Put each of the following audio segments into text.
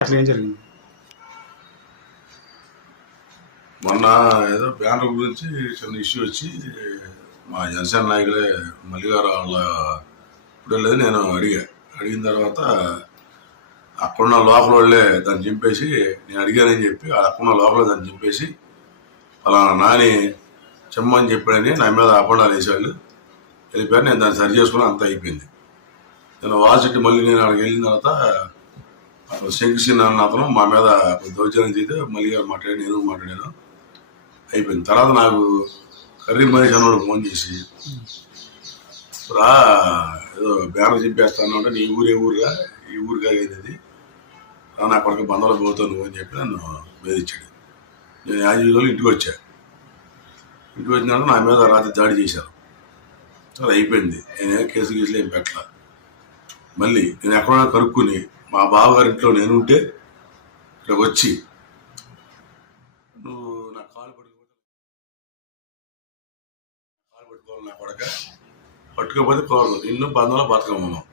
అసలు ఏం జరిగింది? మొన్న ఏదో బ్యానర్ గురించి చిన్న ఇష్యూ వచ్చి మా జనసేన నాయకులే మల్లిగారు వాళ్ళ ఇప్పుడు లేదు నేను అడిగిన తర్వాత అక్కడున్న లోపల వాళ్ళే దాన్ని చింపేసి నేను అడిగానని చెప్పి అక్కడున్న లోపల దాన్ని చింపేసి ఫలానా నాని చెమ్మని చెప్పాడని నా మీద అపండాలు వేసేవాళ్ళు వెళ్ళిపోయారు. నేను దాన్ని సరి చేసుకుని అంతా అయిపోయింది. నేను వాల్సిట్టి మళ్ళీ నేను అక్కడికి వెళ్ళిన తర్వాత శంకుసీన్ అన్న అతను మా మీద దౌర్జన్యం చేస్తే మళ్ళీ గారు మాట్లాడి నేను మాట్లాడాను. అయిపోయింది. తర్వాత నాకు కర్రీ మహేష్ అన్నోడు ఫోన్ చేసి రా ఏదో బ్యానర్ చింపేస్తాను అంటే నీ ఊరే ఊరుగా ఈ ఊరిగా అయింది నా కొడుకు బంధంలో పోతావు నువ్వు అని చెప్పి నన్ను బెదిరించాడు. నేను యాజ్ యూజువల్ ఇంటికి వచ్చాను. ఇంటికి వచ్చినాక నా మీద రాత్రి దాడి చేశారు. సరే అయిపోయింది. నేనే కేసులు ఏం పెట్టలా. మళ్ళీ నేను ఎక్కడైనా కనుక్కుని మా బావగారి ఇంట్లో నేను ఉంటే ఇక్కడ వచ్చి నువ్వు నా కాలు పట్టుకోవాలి నా కొడక పట్టుకోకపోతే కోరదు నిన్ను బంధంలో బతకమన్నాం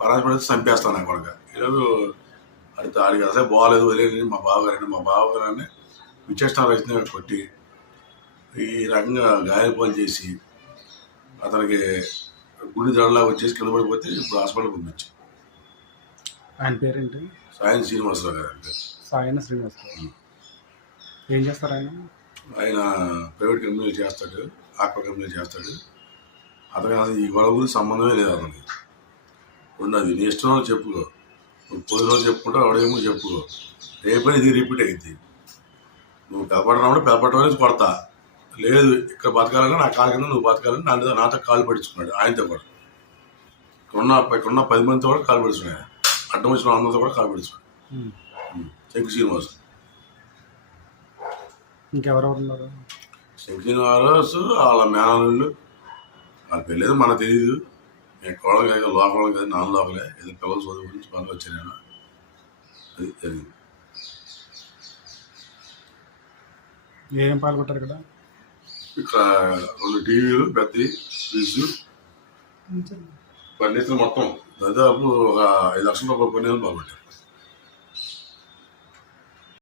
పరాజపడితే చంపేస్తాను నా కొడక. ఈరోజు ఆడికి అసలే బాగాలేదు వదిలేదు మా బావగారిని విచేష్టం రచన కొట్టి ఈ రకంగా గాయపాలు చేసి అతనికి గుండె దడలాగా వచ్చేసి కింద పడిపోతే ఇప్పుడు హాస్పిటల్ పంపించాం. ఆయన పేరేంటి? సాయన శ్రీనివాసరావు గారు అంటే. సాయన శ్రీనివాసరావు ఏం చేస్తారు ఆయన? ఆయన ప్రైవేట్ కంపెనీలు చేస్తాడు, ఆక్వా కంపెనీలు చేస్తాడు. అతనికి అసలు ఈ గొడవ గురించి సంబంధమే లేదు. అతనికి ఉన్నది నీ ఇష్టం చెప్పుకో, నువ్వు పోలీసు రోజు చెప్పుకుంటా ఎవడేమో చెప్పుకో, రేపని ఇది రిపీట్ అయింది. నువ్వు కలపడినప్పుడు పెలపడమనేది కొడతా లేదు. ఇక్కడ బతకాలని నా కాలు కింద నువ్వు బతకాలని నాతో కాలు పడించుకున్నాడు. ఆయనతో కూడా ఇక్కడున్న 10 మందితో కూడా కాలు పడుచుకున్నాడు. అడ్డం వచ్చిన అందరితో కూడా కాలు పడుచుకున్నాడు. శంకు శ్రీనివాసు. ఇంకెవరెవరు ఉన్నారు? శంకు శ్రీనివాసు వాళ్ళ మేనల్లు వాళ్ళ పెళ్ళేదో మనకు తెలియదు. నేను కోడలు కాదు, లోకల్ కాదు, నాన్న లోకలే. ఏదో పిల్లల చదువు గురించి పనులు వచ్చాను నేను. అది జరిగింది. ఏం పాల్గొంటారు ఇక్కడ? ఇక్కడ 2 టీవీలు, పెద్ద ఫ్రిడ్జ్, ఫర్నిచర్ మొత్తం దాదాపు ఒక 5 లక్షల రూపాయల పని పాల్గొంటారు.